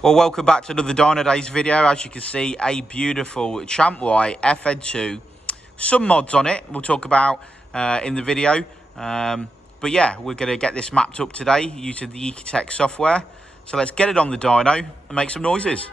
Well, welcome back to another Dynodaze video. As you can see, a beautiful Champ White FN2. Some mods on it we'll talk about in the video. But yeah, we're going to get this mapped up today using the Ecutek software. So let's get it on the dyno and make some noises.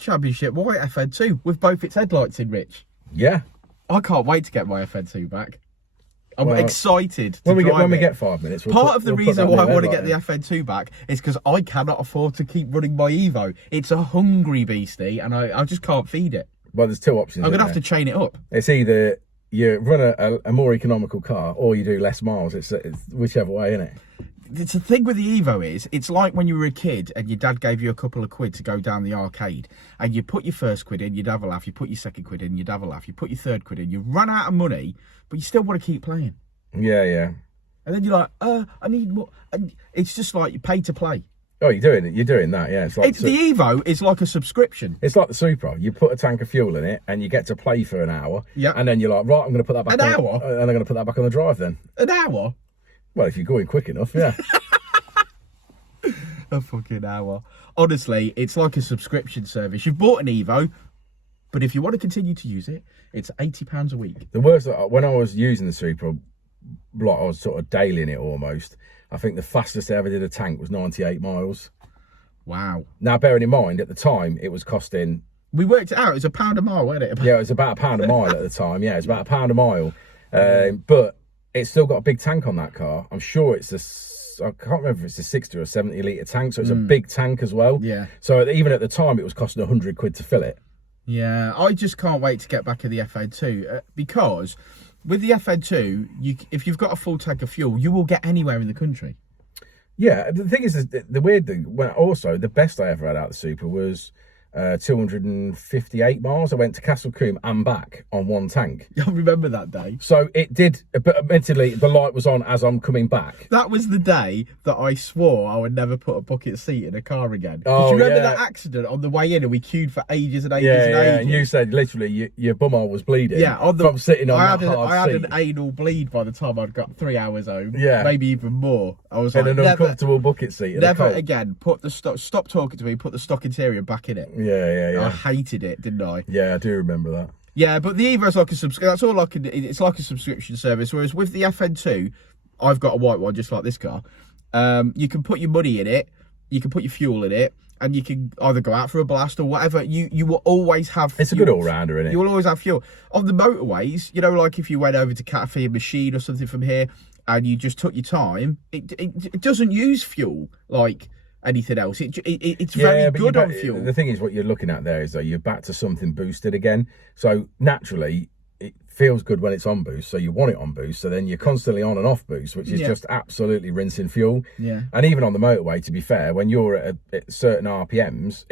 Championship white FN2 with both its headlights in, Rich. Yeah. I can't wait to get my FN2 back. I'm excited to when we drive get 5 minutes. Part of the reason why I want to get the FN2 back is because I cannot afford to keep running my Evo. It's a hungry beastie and I just can't feed it. Well, there's two options. I'm going to have to chain it up. It's either you run a more economical car or you do less miles. It's whichever way, isn't it? It's the thing with the Evo is, it's like when you were a kid and your dad gave you a couple of quid to go down the arcade and you put your first quid in, you'd have a laugh, you put your second quid in, you'd have a laugh, you put your third quid in, you run out of money, but you still want to keep playing. Yeah, yeah. And then you're like, I need more. And it's just like you pay to play. Oh, you're doing that, yeah. It's like the Evo is like a subscription. It's like the Supra. You put a tank of fuel in it and you get to play for an hour. Yeah. And then you're like, right, I'm going to put that back An hour? And I'm going to put that back on the drive then. An hour? Well, if you're going quick enough, yeah. A fucking hour. Honestly, it's like a subscription service. You've bought an Evo, but if you want to continue to use it, it's £80 a week. The worst, when I was using the Supra, like I was sort of dailying it almost, I think the fastest I ever did a tank was 98 miles. Wow. Now, bearing in mind, at the time, it was costing... We worked it out. It was £1 a mile, wasn't it? Yeah, it was about £1 a mile at the time. Yeah, it was about £1 a mile. But it's still got a big tank on that car. I'm sure it's I can't remember if it's a 60 or a 70 litre tank, so it's a big tank as well. Yeah. So even at the time, it was costing 100 quid to fill it. Yeah, I just can't wait to get back in the FN2 because with the FN2, if you've got a full tank of fuel, you will get anywhere in the country. Yeah, the thing is the weird thing, well, also, the best I ever had out of the Supra was 258 miles. I went to Castle Combe and back on one tank. I remember that day. So it did, but admittedly, the light was on as I'm coming back. That was the day that I swore I would never put a bucket seat in a car again. Oh, Did you remember that accident on the way in and we queued for ages and ages and ages? And you said literally your bumhole was bleeding. Yeah, from sitting on I hard had seat. an anal bleed by the time I'd got 3 hours home. Yeah. Maybe even more. I was in like, an uncomfortable bucket seat. Never again. Put the stop talking to me, put the stock interior back in it. Yeah. I hated it, didn't I? Yeah, I do remember that. Yeah, but the Evo's like a subscription. That's all it's like a subscription service. Whereas with the FN2, I've got a white one just like this car. You can put your money in it, you can put your fuel in it, and you can either go out for a blast or whatever. You will always have fuel. It's a good all-rounder, isn't it? You will always have fuel. On the motorways, you know, like if you went over to Cafe Machine or something from here and you just took your time, it doesn't use fuel like anything else. It's very good on fuel. The thing is, what you're looking at there is that you're back to something boosted again. So naturally, feels good when it's on boost, so you want it on boost, so then you're constantly on and off boost, which is just absolutely rinsing fuel. And even on the motorway, to be fair, when you're at certain RPMs,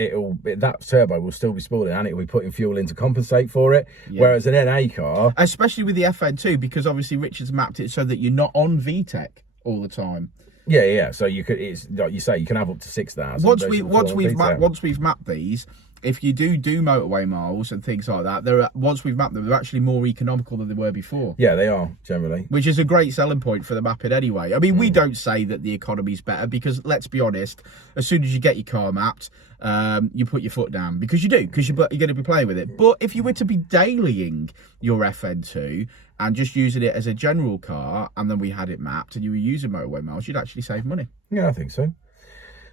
that turbo will still be spooling and it will be putting fuel in to compensate for it. Whereas an NA car, especially with the FN2, because obviously Richard's mapped it so that you're not on VTEC all the time. So you could, it's like you say, you can have up to 6,000. Once we've mapped these, if you do motorway miles and things like that, once we've mapped them, they're actually more economical than they were before. Yeah, they are, generally. Which is a great selling point for the mapping anyway. I mean, we don't say that the economy's better because, let's be honest, as soon as you get your car mapped, you put your foot down. Because you do, because you're going to be playing with it. But if you were to be dailying your FN2 and just using it as a general car, and then we had it mapped and you were using motorway miles, you'd actually save money. Yeah, I think so.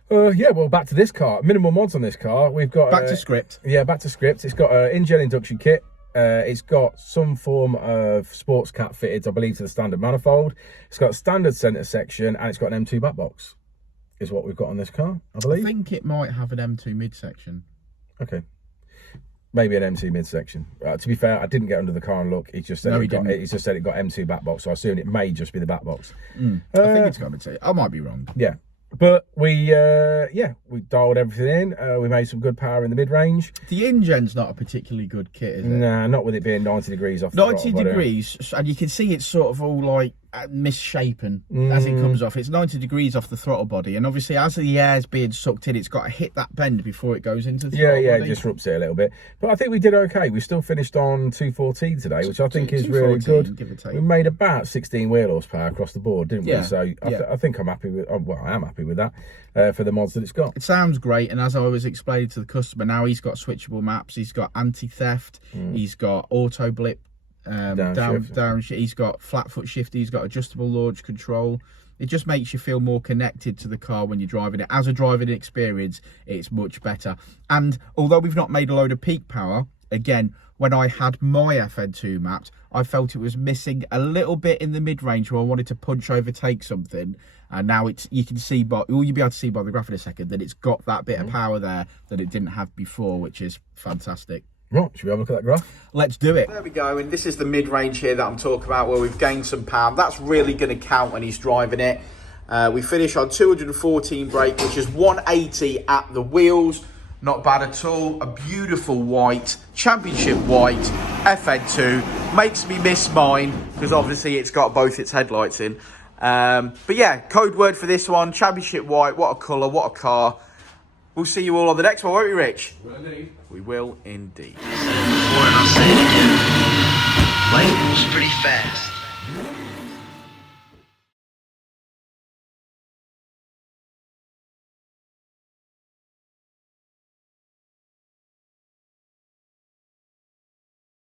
Well, back to this car. Minimal mods on this car. We've got back to script. Yeah, back to script. It's got an in-gen induction kit. It's got some form of sports cap fitted, I believe, to the standard manifold. It's got a standard centre section, and it's got an M2 back box. Is what we've got on this car, I believe. I think it might have an M2 midsection. Okay. Maybe an M2 midsection. To be fair, I didn't get under the car and look. He just said it got M2 back box, so I assume it may just be the back box. I think it's got M2. I might be wrong. Yeah. But we dialed everything in. We made some good power in the mid-range. The engine's not a particularly good kit, is it? Nah, not with it being 90 degrees off the 90 degrees, and you can see it's sort of all like misshapen as it comes off. It's 90 degrees off the throttle body, and obviously as the air's being sucked in, it's got to hit that bend before it goes into the throttle body. It disrupts it a little bit. But I think we did okay. We still finished on 214 today, which I think is really good. Give or take. We made about 16 wheel horsepower across the board, didn't we? So I think I'm happy with. Well, I am happy with that for the mods that it's got. It sounds great, and as I was explaining to the customer, now he's got switchable maps. He's got anti-theft. He's got auto blip. Down, he's got flat foot shift, he's got adjustable launch control. It just makes you feel more connected to the car when you're driving it. As a driving experience, it's much better. And although we've not made a load of peak power, again, when I had my FN2 mapped, I felt it was missing a little bit in the mid-range where I wanted to punch overtake something. And now you can see you'll be able to see by the graph in a second that it's got that bit of power there that it didn't have before, which is fantastic. Right, should we have a look at that graph? Let's do it. There we go, and this is the mid-range here that I'm talking about, where we've gained some power. That's really going to count when he's driving it. We finish on 214 brake, which is 180 at the wheels. Not bad at all. A beautiful white, championship white FN2. Makes me miss mine, because obviously it's got both its headlights in. But yeah, code word for this one, championship white. What a colour, what a car. We'll see you all on the next one, won't we, Rich? Will indeed. We will indeed.